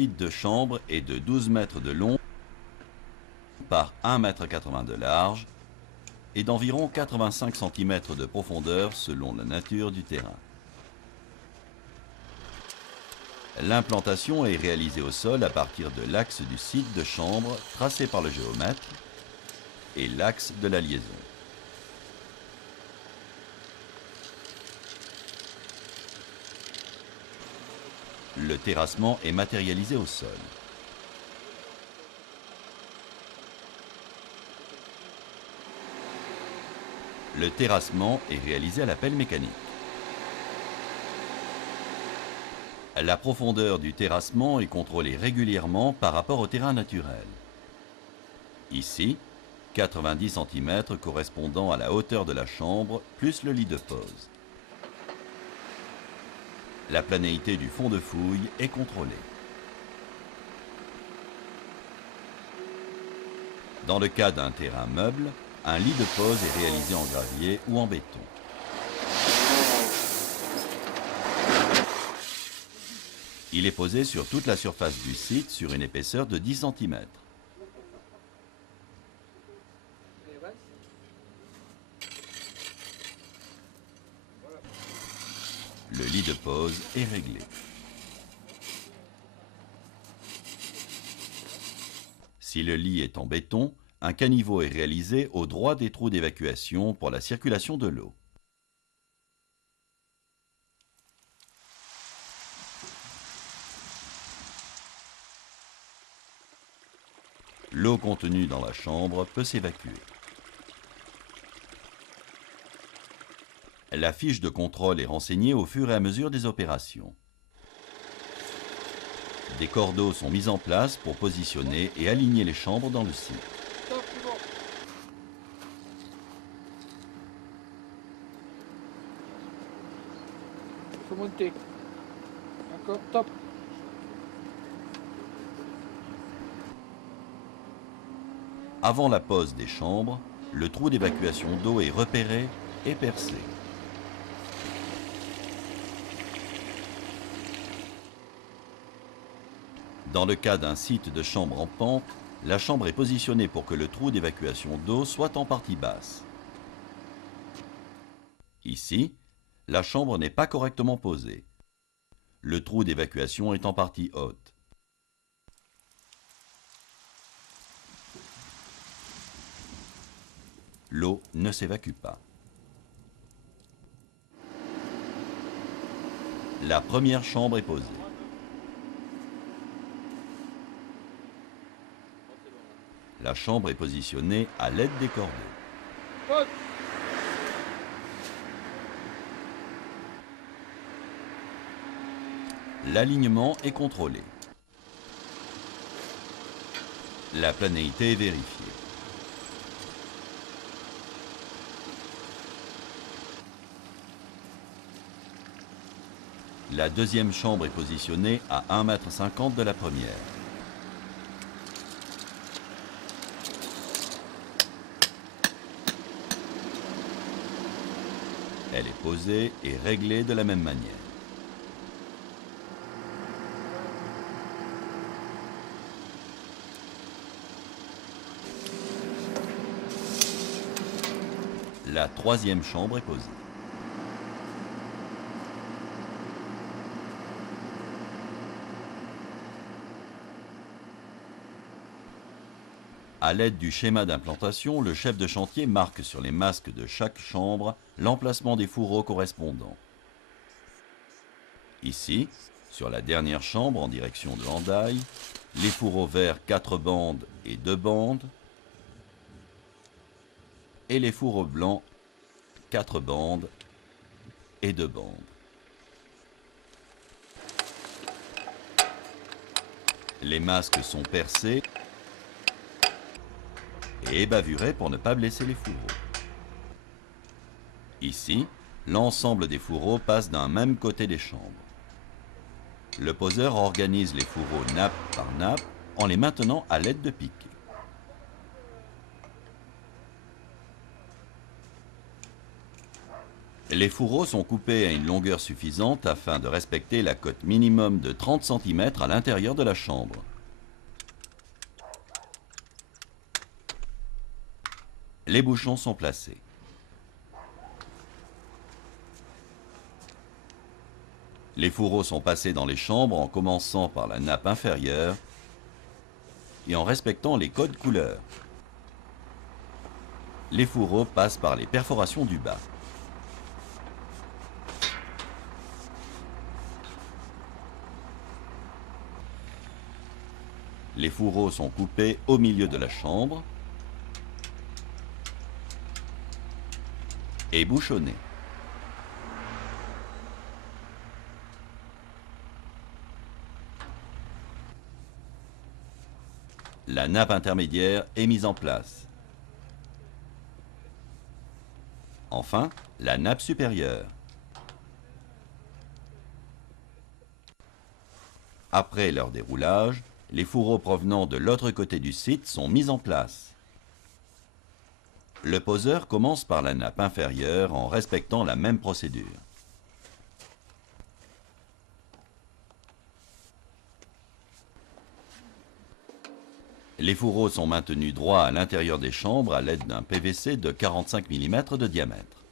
site de chambre est de 12 mètres de long par 1,80 m de large et d'environ 85 cm de profondeur selon la nature du terrain. L'implantation est réalisée au sol à partir de l'axe du site de chambre tracé par le géomètre et l'axe de la liaison. Le terrassement est matérialisé au sol. Le terrassement est réalisé à la pelle mécanique. La profondeur du terrassement est contrôlée régulièrement par rapport au terrain naturel. Ici, 90 cm correspondant à la hauteur de la chambre plus le lit de pose. La planéité du fond de fouille est contrôlée. Dans le cas d'un terrain meuble, un lit de pose est réalisé en gravier ou en béton. Il est posé sur toute la surface du site sur une épaisseur de 10 cm. Le lit de pose est réglé. Si le lit est en béton, un caniveau est réalisé au droit des trous d'évacuation pour la circulation de l'eau. L'eau contenue dans la chambre peut s'évacuer. La fiche de contrôle est renseignée au fur et à mesure des opérations. Des cordeaux sont mis en place pour positionner et aligner les chambres dans le site. Stop, c'est bon. Il faut monter. D'accord, top. Avant la pose des chambres, le trou d'évacuation d'eau est repéré et percé. Dans le cas d'un site de chambre en pente, la chambre est positionnée pour que le trou d'évacuation d'eau soit en partie basse. Ici, la chambre n'est pas correctement posée. Le trou d'évacuation est en partie haute. L'eau ne s'évacue pas. La première chambre est posée. La chambre est positionnée à l'aide des cordeaux. Pose. L'alignement est contrôlé. La planéité est vérifiée. La deuxième chambre est positionnée à 1,50 m de la première. Elle est posée et réglée de la même manière. La troisième chambre est posée. À l'aide du schéma d'implantation, le chef de chantier marque sur les masques de chaque chambre l'emplacement des fourreaux correspondants. Ici, sur la dernière chambre en direction de l'endaille, les fourreaux verts 4 bandes et 2 bandes, et les fourreaux blancs 4 bandes et 2 bandes. Les masques sont percés et ébavurés pour ne pas blesser les fourreaux. Ici, l'ensemble des fourreaux passe d'un même côté des chambres. Le poseur organise les fourreaux nappe par nappe en les maintenant à l'aide de piquets. Les fourreaux sont coupés à une longueur suffisante afin de respecter la cote minimum de 30 cm à l'intérieur de la chambre. Les bouchons sont placés. Les fourreaux sont passés dans les chambres en commençant par la nappe inférieure et en respectant les codes couleurs. Les fourreaux passent par les perforations du bas. Les fourreaux sont coupés au milieu de la chambre et bouchonnés. La nappe intermédiaire est mise en place. Enfin, la nappe supérieure. Après leur déroulage, les fourreaux provenant de l'autre côté du site sont mis en place. Le poseur commence par la nappe inférieure en respectant la même procédure. Les fourreaux sont maintenus droits à l'intérieur des chambres à l'aide d'un PVC de 45 mm de diamètre.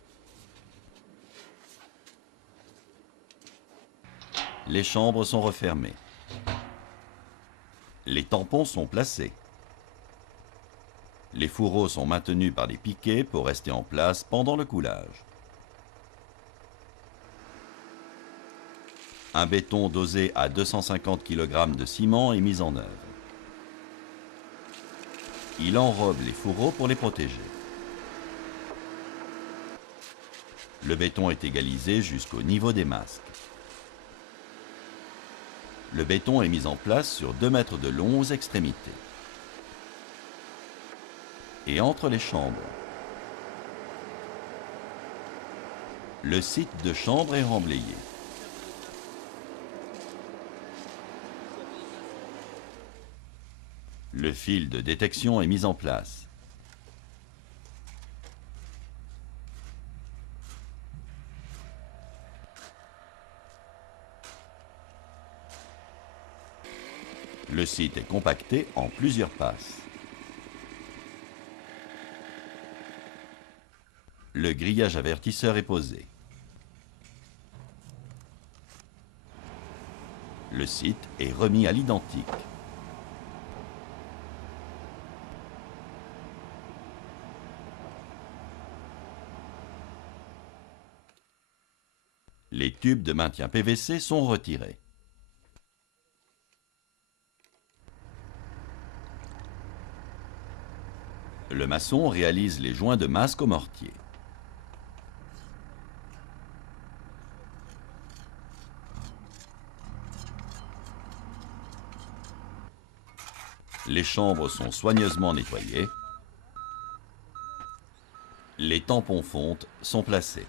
Les chambres sont refermées. Les tampons sont placés. Les fourreaux sont maintenus par des piquets pour rester en place pendant le coulage. Un béton dosé à 250 kg de ciment est mis en œuvre. Il enrobe les fourreaux pour les protéger. Le béton est égalisé jusqu'au niveau des masques. Le béton est mis en place sur 2 mètres de long aux extrémités et entre les chambres. Le site de chambre est remblayé. Le fil de détection est mis en place. Le site est compacté en plusieurs passes. Le grillage avertisseur est posé. Le site est remis à l'identique. Les tubes de maintien PVC sont retirés. Le maçon réalise les joints de masque au mortier. Les chambres sont soigneusement nettoyées. Les tampons fonte sont placés.